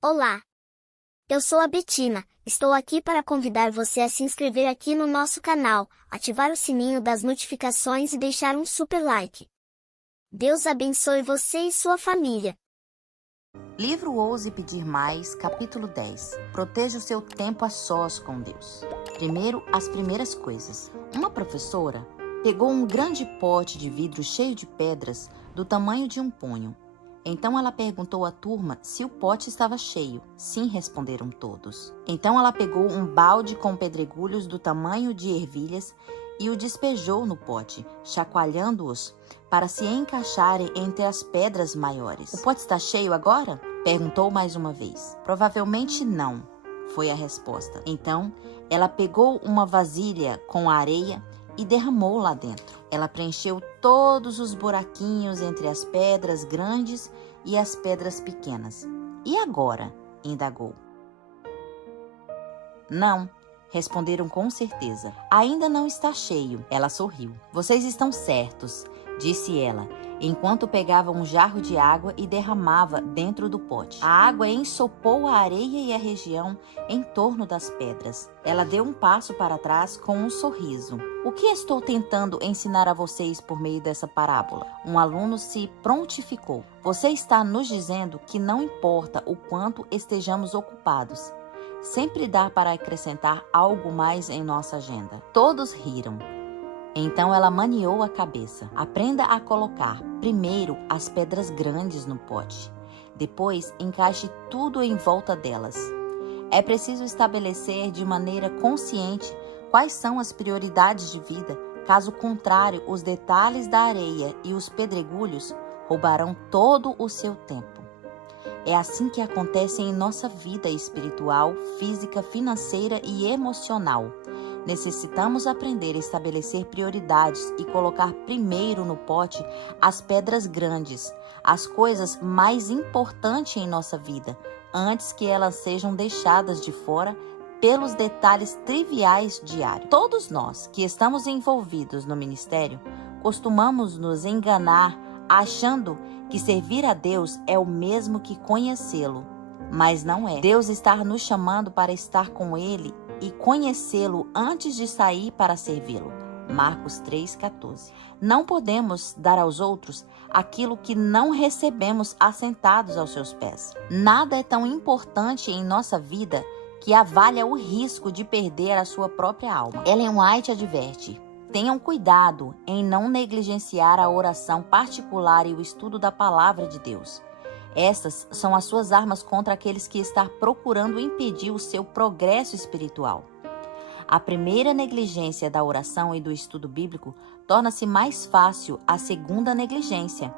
Olá, eu sou a Betina, estou aqui para convidar você a se inscrever aqui no nosso canal, ativar o sininho das notificações e deixar um super like. Deus abençoe você e sua família. Livro Ouse Pedir Mais, capítulo 10. Proteja o seu tempo a sós com Deus. Primeiro, as primeiras coisas. Uma professora pegou um grande pote de vidro cheio de pedras do tamanho de um punho. Então ela perguntou à turma se o pote estava cheio. Sim, responderam todos. Então ela pegou um balde com pedregulhos do tamanho de ervilhas e o despejou no pote, chacoalhando-os para se encaixarem entre as pedras maiores. O pote está cheio agora? Perguntou mais uma vez. Provavelmente não, foi a resposta. Então ela pegou uma vasilha com areia e derramou lá dentro. Ela preencheu todos os buraquinhos entre as pedras grandes e as pedras pequenas. E agora? Indagou. Não, responderam com certeza. Ainda não está cheio. Ela sorriu. Vocês estão certos, disse ela, enquanto pegava um jarro de água e derramava dentro do pote. A água ensopou a areia e a região em torno das pedras. Ela deu um passo para trás com um sorriso. O que estou tentando ensinar a vocês por meio dessa parábola? Um aluno se prontificou. Você está nos dizendo que não importa o quanto estejamos ocupados, sempre dá para acrescentar algo mais em nossa agenda. Todos riram. Então ela maniou a cabeça. Aprenda a colocar primeiro as pedras grandes no pote. Depois, encaixe tudo em volta delas. É preciso estabelecer de maneira consciente quais são as prioridades de vida. Caso contrário, os detalhes da areia e os pedregulhos roubarão todo o seu tempo. É assim que acontece em nossa vida espiritual, física, financeira e emocional. Necessitamos aprender a estabelecer prioridades e colocar primeiro no pote as pedras grandes, as coisas mais importantes em nossa vida, antes que elas sejam deixadas de fora pelos detalhes triviais diários. Todos nós que estamos envolvidos no ministério costumamos nos enganar achando que servir a Deus é o mesmo que conhecê-lo, mas não é. Deus está nos chamando para estar com Ele e conhecê-lo antes de sair para servi-lo. Marcos 3,14. Não podemos dar aos outros aquilo que não recebemos assentados aos seus pés. Nada é tão importante em nossa vida que valha o risco de perder a sua própria alma. Ellen White adverte: tenham cuidado em não negligenciar a oração particular e o estudo da palavra de Deus. Estas são as suas armas contra aqueles que estão procurando impedir o seu progresso espiritual. A primeira negligência da oração e do estudo bíblico torna-se mais fácil a segunda negligência.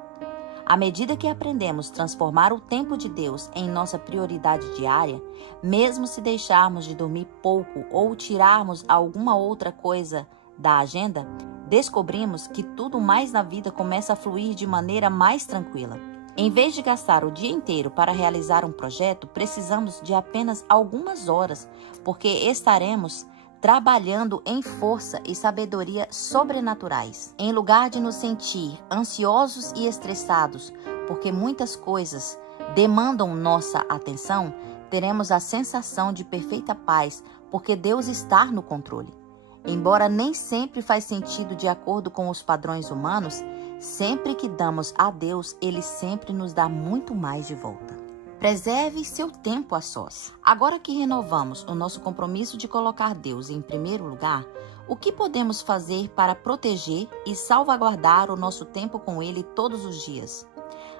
À medida que aprendemos a transformar o tempo de Deus em nossa prioridade diária, mesmo se deixarmos de dormir pouco ou tirarmos alguma outra coisa da agenda, descobrimos que tudo mais na vida começa a fluir de maneira mais tranquila. Em vez de gastar o dia inteiro para realizar um projeto, precisamos de apenas algumas horas, porque estaremos trabalhando em força e sabedoria sobrenaturais. Em lugar de nos sentir ansiosos e estressados, porque muitas coisas demandam nossa atenção, teremos a sensação de perfeita paz, porque Deus está no controle. Embora nem sempre faz sentido de acordo com os padrões humanos, sempre que damos a Deus, Ele sempre nos dá muito mais de volta. Preserve seu tempo a sós. Agora que renovamos o nosso compromisso de colocar Deus em primeiro lugar, o que podemos fazer para proteger e salvaguardar o nosso tempo com Ele todos os dias?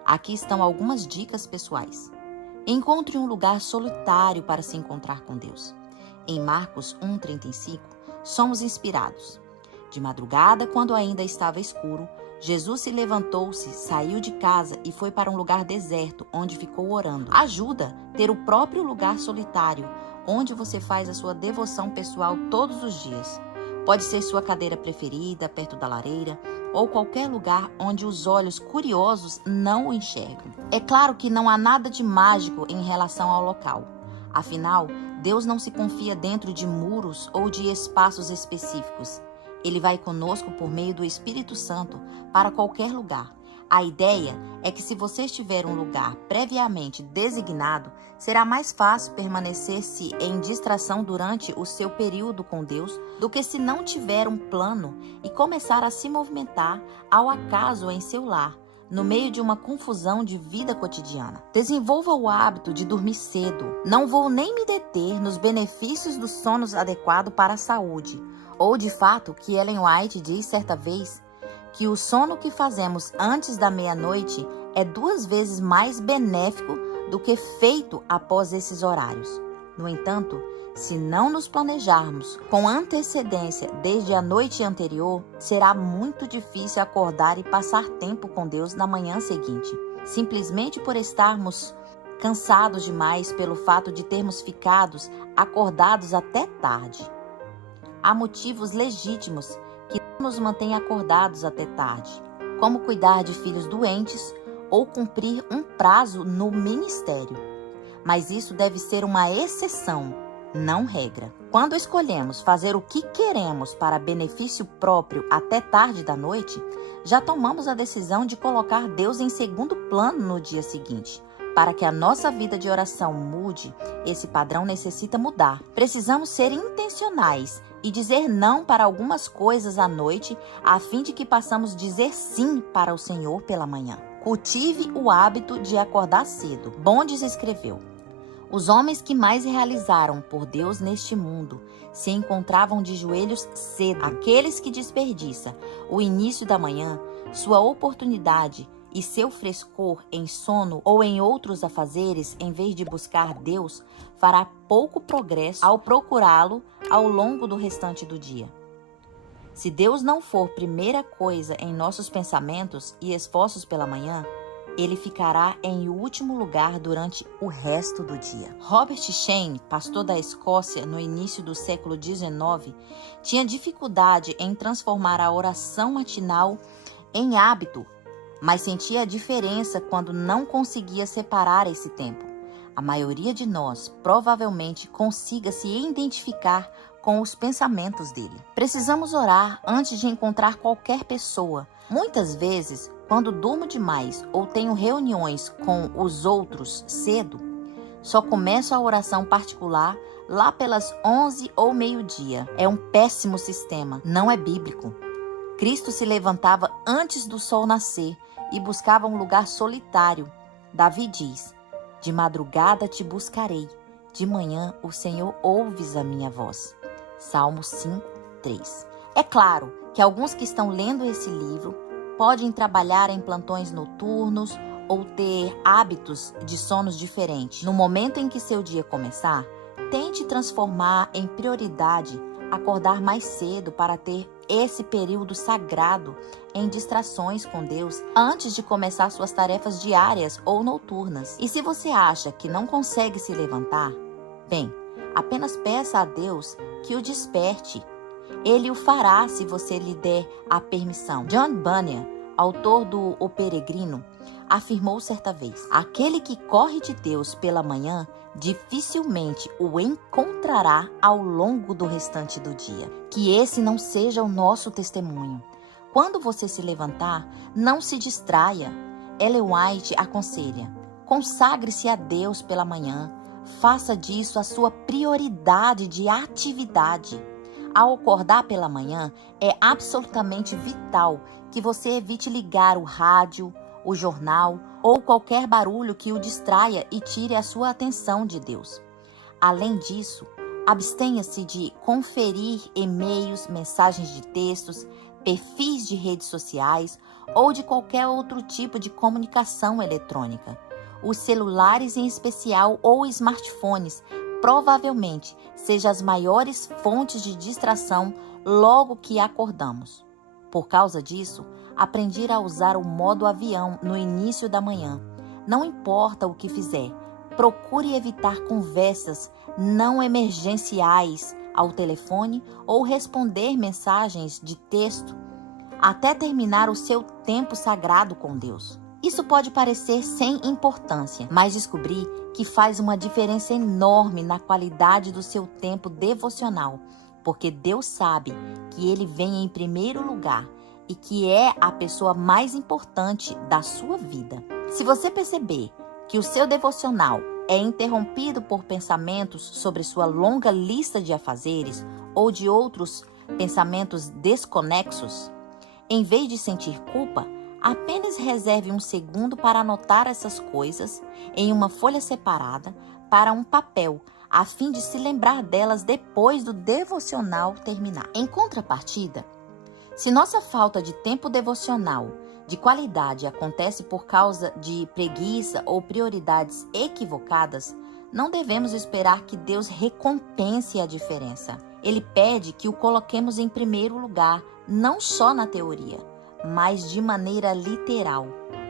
Aqui estão algumas dicas pessoais. Encontre um lugar solitário para se encontrar com Deus. Em Marcos 1,35, somos inspirados. De madrugada, quando ainda estava escuro, Jesus se levantou-se, saiu de casa e foi para um lugar deserto, onde ficou orando. Ajuda ter o próprio lugar solitário, onde você faz a sua devoção pessoal todos os dias. Pode ser sua cadeira preferida, perto da lareira, ou qualquer lugar onde os olhos curiosos não o enxergam. É claro que não há nada de mágico em relação ao local. Afinal, Deus não se confia dentro de muros ou de espaços específicos. Ele vai conosco por meio do Espírito Santo para qualquer lugar. A ideia é que se você estiver em um lugar previamente designado, será mais fácil permanecer-se em distração durante o seu período com Deus do que se não tiver um plano e começar a se movimentar ao acaso em seu lar, no meio de uma confusão de vida cotidiana. Desenvolva o hábito de dormir cedo. Não vou nem me deter nos benefícios do sono adequado para a saúde, ou de fato que Ellen White diz certa vez que o sono que fazemos antes da meia-noite é 2 vezes mais benéfico do que feito após esses horários. No entanto, se não nos planejarmos com antecedência desde a noite anterior, será muito difícil acordar e passar tempo com Deus na manhã seguinte, simplesmente por estarmos cansados demais pelo fato de termos ficado acordados até tarde. Há motivos legítimos que nos mantêm acordados até tarde, como cuidar de filhos doentes ou cumprir um prazo no ministério. Mas isso deve ser uma exceção, não regra. Quando escolhemos fazer o que queremos para benefício próprio até tarde da noite, já tomamos a decisão de colocar Deus em segundo plano no dia seguinte. Para que a nossa vida de oração mude, esse padrão necessita mudar. Precisamos ser intencionais e dizer não para algumas coisas à noite, a fim de que possamos dizer sim para o Senhor pela manhã. Cultive o hábito de acordar cedo. Bondes escreveu: os homens que mais realizaram por Deus neste mundo se encontravam de joelhos cedo. Aqueles que desperdiçam o início da manhã, sua oportunidade e seu frescor em sono ou em outros afazeres, em vez de buscar Deus, fará pouco progresso ao procurá-lo ao longo do restante do dia. Se Deus não for primeira coisa em nossos pensamentos e esforços pela manhã, ele ficará em último lugar durante o resto do dia. Robert Shane, pastor da Escócia no início do século XIX, tinha dificuldade em transformar a oração matinal em hábito, mas sentia a diferença quando não conseguia separar esse tempo. A maioria de nós provavelmente consiga se identificar com os pensamentos dele. Precisamos orar antes de encontrar qualquer pessoa. Muitas vezes, quando durmo demais ou tenho reuniões com os outros cedo, só começo a oração particular lá pelas 11 ou meio-dia. É um péssimo sistema, não é bíblico. Cristo se levantava antes do sol nascer e buscava um lugar solitário. Davi diz: de madrugada te buscarei, de manhã o Senhor ouves a minha voz. Salmo 5:3. É claro que alguns que estão lendo esse livro podem trabalhar em plantões noturnos ou ter hábitos de sonos diferentes. No momento em que seu dia começar, tente transformar em prioridade acordar mais cedo para ter esse período sagrado em distrações com Deus antes de começar suas tarefas diárias ou noturnas. E se você acha que não consegue se levantar, bem, apenas peça a Deus que o desperte. Ele o fará se você lhe der a permissão. John Bunyan, autor do O Peregrino, afirmou certa vez: aquele que corre de Deus pela manhã dificilmente o encontrará ao longo do restante do dia. Que esse não seja o nosso testemunho. Quando você se levantar, não se distraia. Ellen White aconselha: consagre-se a Deus pela manhã. Faça disso a sua prioridade de atividade. Ao acordar pela manhã, é absolutamente vital que você evite ligar o rádio, o jornal ou qualquer barulho que o distraia e tire a sua atenção de Deus. Além disso, abstenha-se de conferir e-mails, mensagens de textos, perfis de redes sociais ou de qualquer outro tipo de comunicação eletrônica. Os celulares em especial ou smartphones provavelmente sejam as maiores fontes de distração logo que acordamos. Por causa disso, aprendi a usar o modo avião no início da manhã. Não importa o que fizer, procure evitar conversas não emergenciais ao telefone ou responder mensagens de texto até terminar o seu tempo sagrado com Deus. Isso pode parecer sem importância, mas descobri que faz uma diferença enorme na qualidade do seu tempo devocional, porque Deus sabe que Ele vem em primeiro lugar e que é a pessoa mais importante da sua vida. Se você perceber que o seu devocional é interrompido por pensamentos sobre sua longa lista de afazeres ou de outros pensamentos desconexos, em vez de sentir culpa, apenas reserve um segundo para anotar essas coisas em uma folha separada para um papel, a fim de se lembrar delas depois do devocional terminar. Em contrapartida, se nossa falta de tempo devocional de qualidade acontece por causa de preguiça ou prioridades equivocadas, não devemos esperar que Deus recompense a diferença. Ele pede que o coloquemos em primeiro lugar, não só na teoria, mas de maneira literal.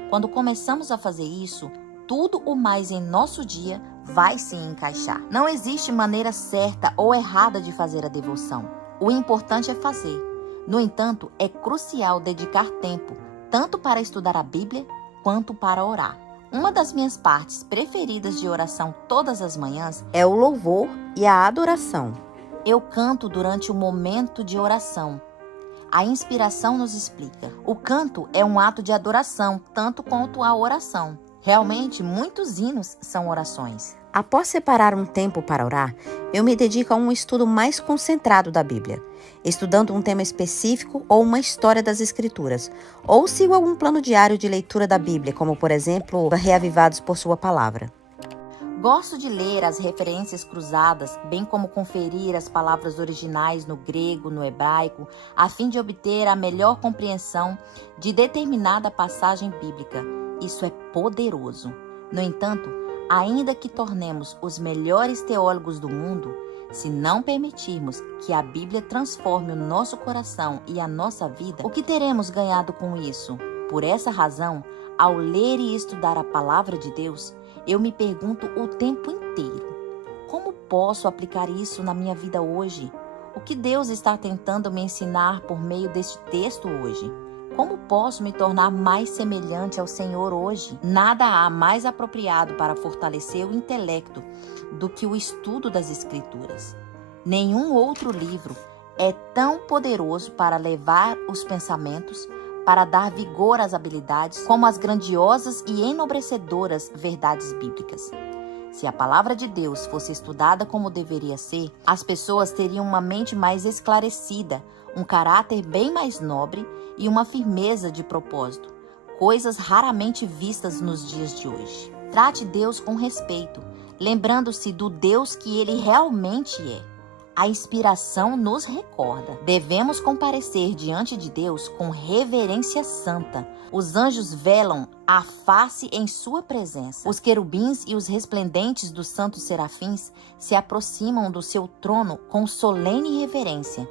Quando começamos a fazer isso, tudo o mais em nosso dia vai se encaixar. Não existe maneira certa ou errada de fazer a devoção. O importante é fazer. No entanto, é crucial dedicar tempo, tanto para estudar a Bíblia, quanto para orar. Uma das minhas partes preferidas de oração todas as manhãs é o louvor e a adoração. Eu canto durante o momento de oração. A inspiração nos explica. O canto é um ato de adoração, tanto quanto a oração. Realmente, muitos hinos são orações. Após separar um tempo para orar, eu me dedico a um estudo mais concentrado da Bíblia, estudando um tema específico ou uma história das Escrituras, ou sigo algum plano diário de leitura da Bíblia, como, por exemplo, Reavivados por Sua Palavra. Gosto de ler as referências cruzadas, bem como conferir as palavras originais no grego, no hebraico, a fim de obter a melhor compreensão de determinada passagem bíblica. Isso é poderoso. No entanto, ainda que tornemos os melhores teólogos do mundo, se não permitirmos que a Bíblia transforme o nosso coração e a nossa vida, o que teremos ganhado com isso? Por essa razão, ao ler e estudar a palavra de Deus, eu me pergunto o tempo inteiro: como posso aplicar isso na minha vida hoje? O que Deus está tentando me ensinar por meio deste texto hoje? Como posso me tornar mais semelhante ao Senhor hoje? Nada há mais apropriado para fortalecer o intelecto do que o estudo das Escrituras. Nenhum outro livro é tão poderoso para levar os pensamentos, para dar vigor às habilidades, como as grandiosas e enobrecedoras verdades bíblicas. Se a palavra de Deus fosse estudada como deveria ser, as pessoas teriam uma mente mais esclarecida, um caráter bem mais nobre e uma firmeza de propósito, coisas raramente vistas nos dias de hoje. Trate Deus com respeito, lembrando-se do Deus que Ele realmente é. A inspiração nos recorda. Devemos comparecer diante de Deus com reverência santa. Os anjos velam a face em sua presença. Os querubins e os resplendentes dos santos serafins se aproximam do seu trono com solene reverência.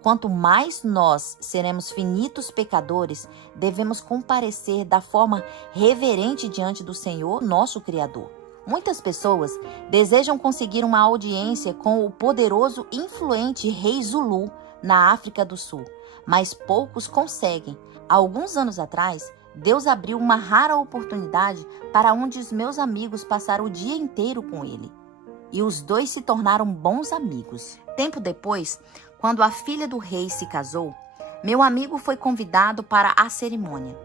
Quanto mais nós seremos finitos pecadores, devemos comparecer da forma reverente diante do Senhor, nosso Criador. Muitas pessoas desejam conseguir uma audiência com o poderoso e influente rei Zulu na África do Sul, mas poucos conseguem. Há alguns anos atrás, Deus abriu uma rara oportunidade para um dos meus amigos passar o dia inteiro com ele. E os dois se tornaram bons amigos. Tempo depois, quando a filha do rei se casou, meu amigo foi convidado para a cerimônia.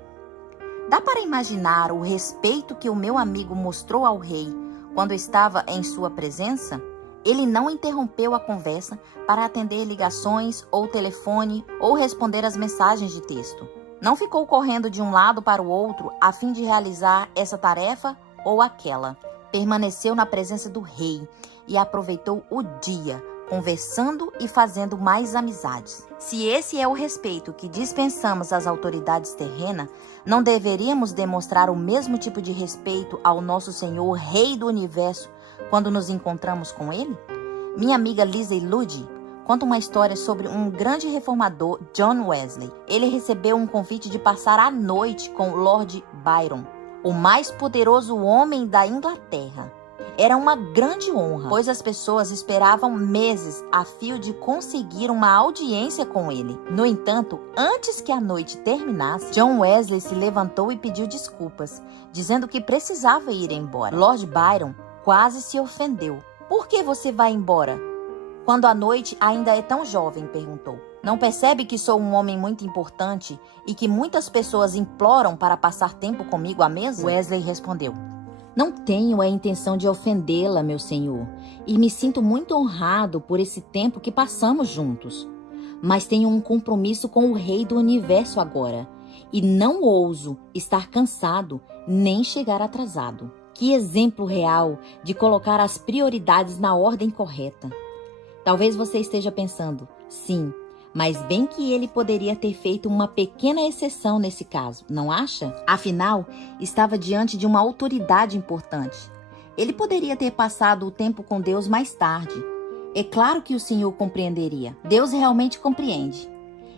Dá para imaginar o respeito que o meu amigo mostrou ao rei quando estava em sua presença? Ele não interrompeu a conversa para atender ligações ou telefone ou responder às mensagens de texto. Não ficou correndo de um lado para o outro a fim de realizar essa tarefa ou aquela. Permaneceu na presença do rei e aproveitou o dia, conversando e fazendo mais amizades. Se esse é o respeito que dispensamos às autoridades terrenas, não deveríamos demonstrar o mesmo tipo de respeito ao nosso Senhor, Rei do Universo, quando nos encontramos com Ele? Minha amiga Lisa Ludy conta uma história sobre um grande reformador, John Wesley. Ele recebeu um convite de passar a noite com Lord Byron, o mais poderoso homem da Inglaterra. Era uma grande honra, pois as pessoas esperavam meses a fio de conseguir uma audiência com ele. No entanto, antes que a noite terminasse, John Wesley se levantou e pediu desculpas, dizendo que precisava ir embora. Lord Byron quase se ofendeu. "Por que você vai embora? Quando a noite ainda é tão jovem?", perguntou. Não percebe que sou um homem muito importante e que muitas pessoas imploram para passar tempo comigo à mesa? Wesley respondeu: Não tenho a intenção de ofendê-la, meu senhor, e me sinto muito honrado por esse tempo que passamos juntos. Mas tenho um compromisso com o Rei do Universo agora, e não ouso estar cansado nem chegar atrasado. Que exemplo real de colocar as prioridades na ordem correta. Talvez você esteja pensando, sim, mas bem que ele poderia ter feito uma pequena exceção nesse caso, não acha? Afinal, estava diante de uma autoridade importante. Ele poderia ter passado o tempo com Deus mais tarde. É claro que o Senhor compreenderia. Deus realmente compreende.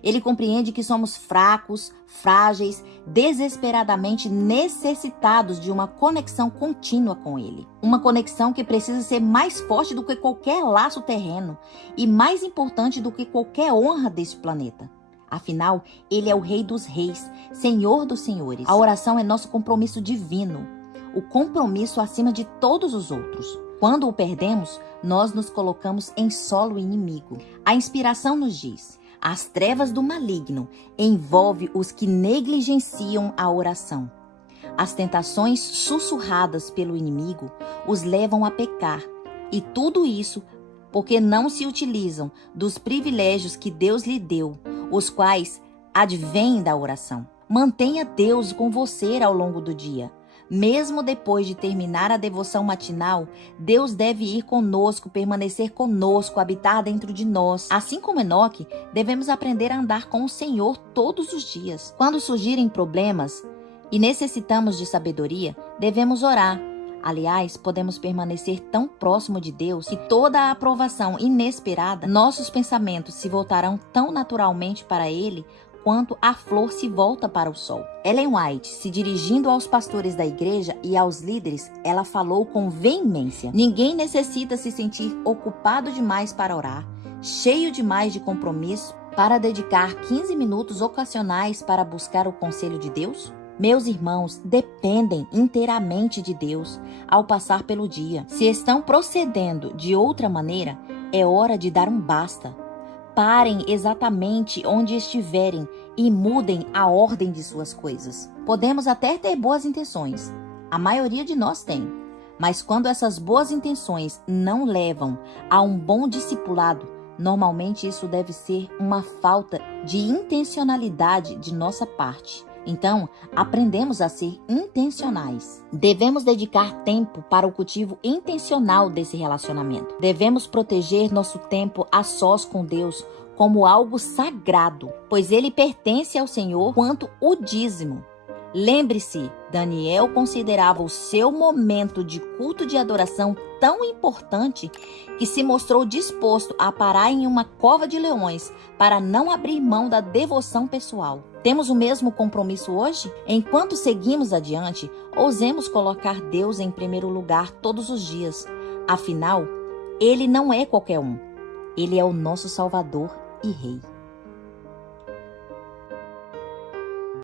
Ele compreende que somos fracos, frágeis, desesperadamente necessitados de uma conexão contínua com Ele. Uma conexão que precisa ser mais forte do que qualquer laço terreno e mais importante do que qualquer honra deste planeta. Afinal, Ele é o Rei dos Reis, Senhor dos Senhores. A oração é nosso compromisso divino, o compromisso acima de todos os outros. Quando o perdemos, nós nos colocamos em solo inimigo. A inspiração nos diz: as trevas do maligno envolvem os que negligenciam a oração. As tentações sussurradas pelo inimigo os levam a pecar. E tudo isso porque não se utilizam dos privilégios que Deus lhe deu, os quais advêm da oração. Mantenha Deus com você ao longo do dia. Mesmo depois de terminar a devoção matinal, Deus deve ir conosco, permanecer conosco, habitar dentro de nós. Assim como Enoque, devemos aprender a andar com o Senhor todos os dias. Quando surgirem problemas e necessitamos de sabedoria, devemos orar. Aliás, podemos permanecer tão próximo de Deus que toda a aprovação inesperada, nossos pensamentos se voltarão tão naturalmente para Ele quanto a flor se volta para o sol. Ellen White, se dirigindo aos pastores da igreja e aos líderes, ela falou com veemência: ninguém necessita se sentir ocupado demais para orar, cheio demais de compromisso, para dedicar 15 minutos ocasionais para buscar o conselho de Deus? Meus irmãos dependem inteiramente de Deus ao passar pelo dia. Se estão procedendo de outra maneira, é hora de dar um basta. Parem exatamente onde estiverem e mudem a ordem de suas coisas. Podemos até ter boas intenções, a maioria de nós tem, mas quando essas boas intenções não levam a um bom discipulado, normalmente isso deve ser uma falta de intencionalidade de nossa parte. Então, aprendemos a ser intencionais. Devemos dedicar tempo para o cultivo intencional desse relacionamento. Devemos proteger nosso tempo a sós com Deus como algo sagrado, pois ele pertence ao Senhor quanto o dízimo. Lembre-se, Daniel considerava o seu momento de culto de adoração tão importante que se mostrou disposto a parar em uma cova de leões para não abrir mão da devoção pessoal. Temos o mesmo compromisso hoje? Enquanto seguimos adiante, ousemos colocar Deus em primeiro lugar todos os dias. Afinal, Ele não é qualquer um. Ele é o nosso Salvador e Rei.